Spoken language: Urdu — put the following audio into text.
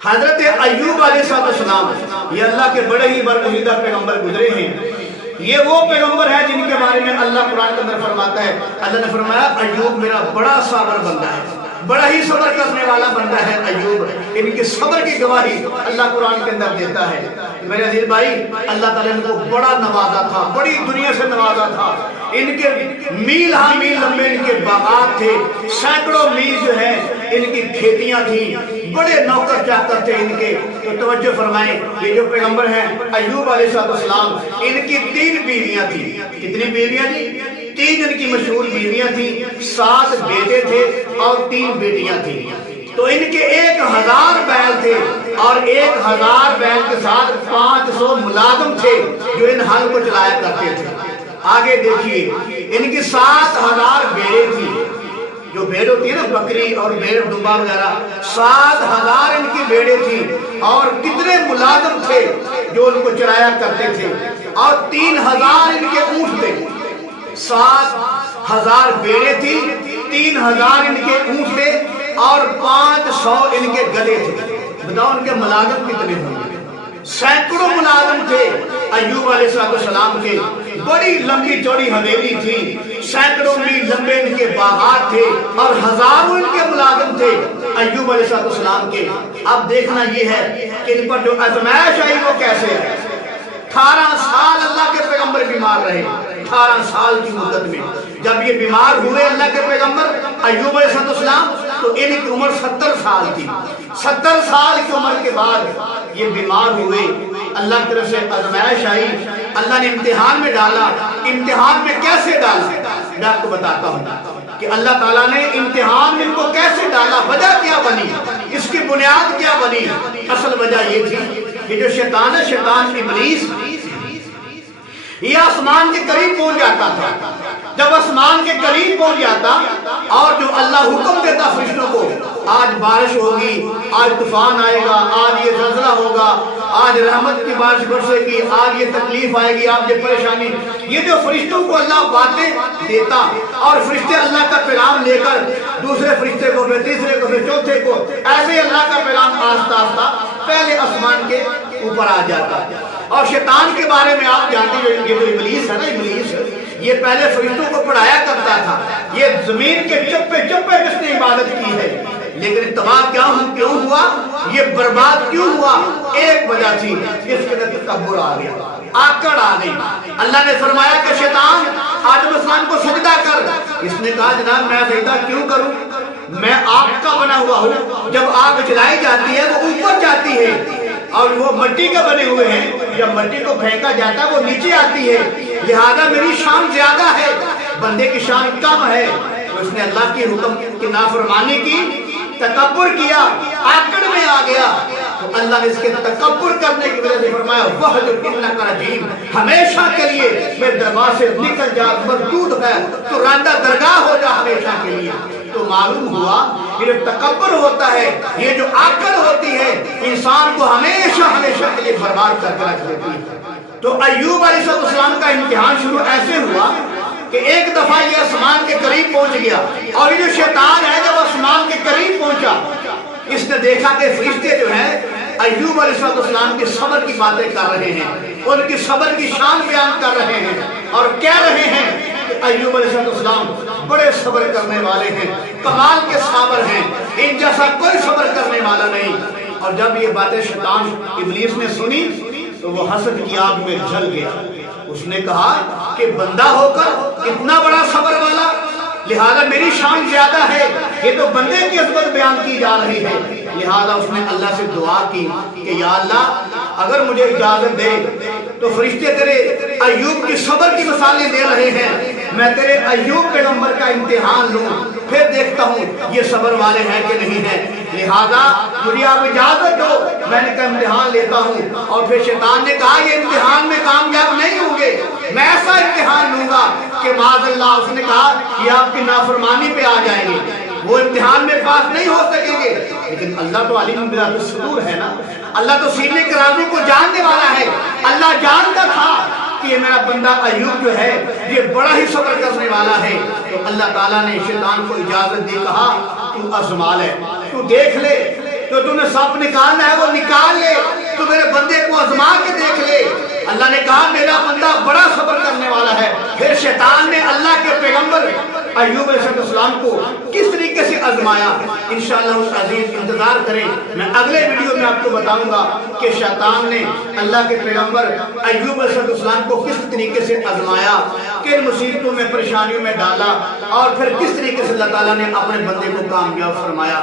حضرت ایوب علیہ السلام یہ اللہ کے بڑے ہی برگزیدہ پیغمبر گزرے ہیں. یہ وہ پیغمبر ہے جن کے بارے میں اللہ قرآن کے اندر فرماتا ہے, اللہ نے فرمایا ایوب میرا بڑا صابر بندہ ہے, بڑا ہی صبر کرنے والا بندہ ہے ایوب. ان کے صبر کی گواہی اللہ قرآن کے اندر دیتا ہے. میرے عزیز بھائی, اللہ تعالیٰ نے کو بڑا نوازا تھا, بڑی دنیا سے نوازا تھا. ان کے میل ہاں میل لمبے ان کے باغات تھے, سینکڑوں میل جو ہے ان کی کھیتیاں تھیں, بڑے نوکر چاکر تھے ان کے. تو توجہ فرمائیں, یہ جو پیغمبر ہیں ایوب علیہ السلام, ان کی 3 بیویاں تھیں. کتنی بیویاں تھیں؟ 3 ان کی مشہور بیویاں تھیں, 7 بیٹے تھے اور 3 بیٹیاں تھیں. تو ان کے 1000 بیل تھے اور 1000 بیل کے ساتھ 500 ملازم تھے جو ان ہل کو چلایا کرتے تھے. آگے دیکھیے, ان کی 7000 بیڑے تھی. جو بھیڑ ہوتی ہے نا, بکری اور بھیڑ دمبا وغیرہ, 7000 ان کی بیڑے تھی. اور کتنے ملازم تھے جو ان کو چلایا کرتے تھے, اور 3000 ان کے اونٹ تھے. 7000 بیڑے تھی, 3000 ان کے اونٹ تھے اور 500 ان کے گدھے تھے. بتاؤ ان کے ملازم کتنے ہوں گے؟ سینکڑوں ملازم تھے ایوب علیہ السلام کے. بڑی لمبی چوڑی حویلی تھی, سینکڑوں میل لمبے ان کے باغات تھے اور ہزاروں ان کے ملازم تھے ایوب علیہ السلام کے. اب دیکھنا یہ ہے کہ ان پر جو آزمائش آئی وہ کیسے ہے. 18 سال اللہ کے پیغمبر بیمار رہے. 18 سال کی مدت میں جب یہ بیمار ہوئے اللہ کے پیغمبر ایوب علیہ السلام, تو ان کی عمر 70 سال تھی. 70 سال کی عمر کے بعد یہ بیمار ہوئے. اللہ کی طرف سے آزمائش آئی, اللہ نے امتحان میں ڈالا. امتحان میں کیسے ڈالا میں آپ کو بتاتا ہوں کہ اللہ تعالیٰ نے امتحان میں ان کو کیسے ڈالا, وجہ کیا بنی, اس کی بنیاد کیا بنی. اصل وجہ یہ تھی کہ جو شیطان ہے, شیطان ابلیس, یہ آسمان کے قریب پہنچ جاتا تھا. جب آسمان کے قریب پہنچ جاتا اور جو اللہ حکم دیتا فرشتوں کو, آج بارش ہوگی, آج طوفان آئے گا, آج یہ زلزلہ ہوگا, آج رحمت کی بارش برسے گی, آج یہ تکلیف آئے گی, آج یہ پریشانی, یہ جو فرشتوں کو اللہ باتیں دیتا اور فرشتے اللہ کا پیغام لے کر دوسرے فرشتے کو, پھر تیسرے کو, پھر چوتھے کو, ایسے اللہ کا پیغام آہستہ آہستہ پہلے آسمان کے اوپر آ جاتا. اور شیطان کے بارے میں آپ جانتے ہیں, یہ جو ابلیس ہے نا, ابلیس یہ پہلے فرشتوں کو پڑھایا کرتا تھا. یہ زمین کے چپے چپے جس نے عبادت کی ہے, لیکن تباہ کیوں ہوا, یہ برباد کیوں ہوا؟ ایک وجہ تھی, اس کے اندر تکبر آ گیا, آکڑ آ گئی. اللہ نے فرمایا کہ شیطان آدم السلام کو سجدہ کر. اس نے کہا جناب میں سجدہ کیوں کروں, میں آگ کا بنا ہوا ہوں. جب آگ جلائی جاتی ہے وہ اوپر جاتی ہے, اور وہ مٹی کے بنے ہوئے ہیں, جب مٹی کو پھینکا جاتا ہے وہ نیچے آتی ہے, لہذا میری شان زیادہ ہے, بندے کی شان کم ہے. تو اس نے اللہ کے حکم کی نافرمانی کی, تکبر کیا, آکڑ میں آ گیا. تو اللہ نے اس کے تکبر کرنے کی وجہ سے فرمایا وَحْجُرْ إِنَّكَ رَجِيمٌ, ہمیشہ کے لیے میرے دربار سے نکل جا, مردود ہے, تو راندہ درگاہ ہو جا ہمیشہ کے لیے. تو معلوم ہوا کہ جو تکبر ہوتا ہے, یہ جو آکڑ ہوتی ہے, انسان کو ہمیشہ ہمیشہ کے لیے برباد کر کے رکھ دیتی ہے. تو ایوب علیہ السلام کا امتحان شروع ایسے ہوا کہ ایک دفعہ یہ آسمان کے قریب پہنچ گیا, اور یہ جو شیطان ہے جب آسمان کے قریب پہنچا, اس نے دیکھا کہ فرشتے جو ہیں ایوب علیہ السلام کے صبر کی باتیں کر رہے ہیں, ان کی صبر کی شان بیان کر رہے ہیں, اور کہہ رہے ہیں کہ ایوب علیہ السلام بڑے صبر کرنے والے ہیں, کمال کے صابر ہیں, ان جیسا کوئی صبر کرنے والا نہیں. اور جب یہ باتیں شیطان ابلیس نے سنی تو وہ حسد کی آگ میں جل گیا. اس نے کہا کہ بندہ ہو کر اتنا بڑا صبر والا, لہذا میری شان زیادہ ہے, یہ تو بندے کی عظمت بیان کی جا رہی ہے. لہذا اس نے اللہ سے دعا کی کہ یا اللہ اگر مجھے اجازت دے تو فرشتے تیرے ایوب کی صبر کی مثالیں دے رہے ہیں, میں تیرے ایوب پیغمبر کا امتحان لوں, پھر دیکھتا ہوں یہ صبر والے ہیں کہ نہیں ہیں. لہذا مجھے آپ اجازت دو, میں نے کہا امتحان لیتا ہوں. اور پھر شیطان نے کہا یہ امتحان میں کامیاب نہیں ہوں گے, میں ایسا امتحان لوں گا کہ معاذ اللہ, اس نے کہا یہ آپ کی نافرمانی پہ آ جائیں گے, وہ امتحان میں پاس نہیں ہو سکیں گے. لیکن اللہ تو علیم بذات الصدور ہے نا, اللہ تو سینے کے رازوں کو جاننے والا ہے. اللہ جانتا تھا کہ یہ میرا بندہ ایوب جو ہے یہ بڑا ہی صبر کرنے والا ہے. تو اللہ تعالیٰ نے شیطان کو اجازت دی, کہا تو آزما لے, تو دیکھ لے جو تم نے سانپ نکالنا ہے وہ نکال لے، تو میرے بندے کو آزما کے دیکھ لے۔ اللہ نے کہا میرا بندہ بڑا صبر کرنے والا ہے۔ پھر شیطان نے اللہ کے پیغمبر ایوب علیہ السلام کو کس طریقے سے آزمایا، انشاءاللہ اس عزیز انتظار کریں، میں اگلے ویڈیو میں آپ کو بتاؤں گا کہ شیطان نے اللہ کے پیغمبر ایوب علیہ السلام کو کس طریقے سے آزمایا، کن مصیبتوں میں پریشانیوں میں ڈالا، اور پھر کس طریقے سے اللہ تعالیٰ نے اپنے بندے کو کامیاب فرمایا۔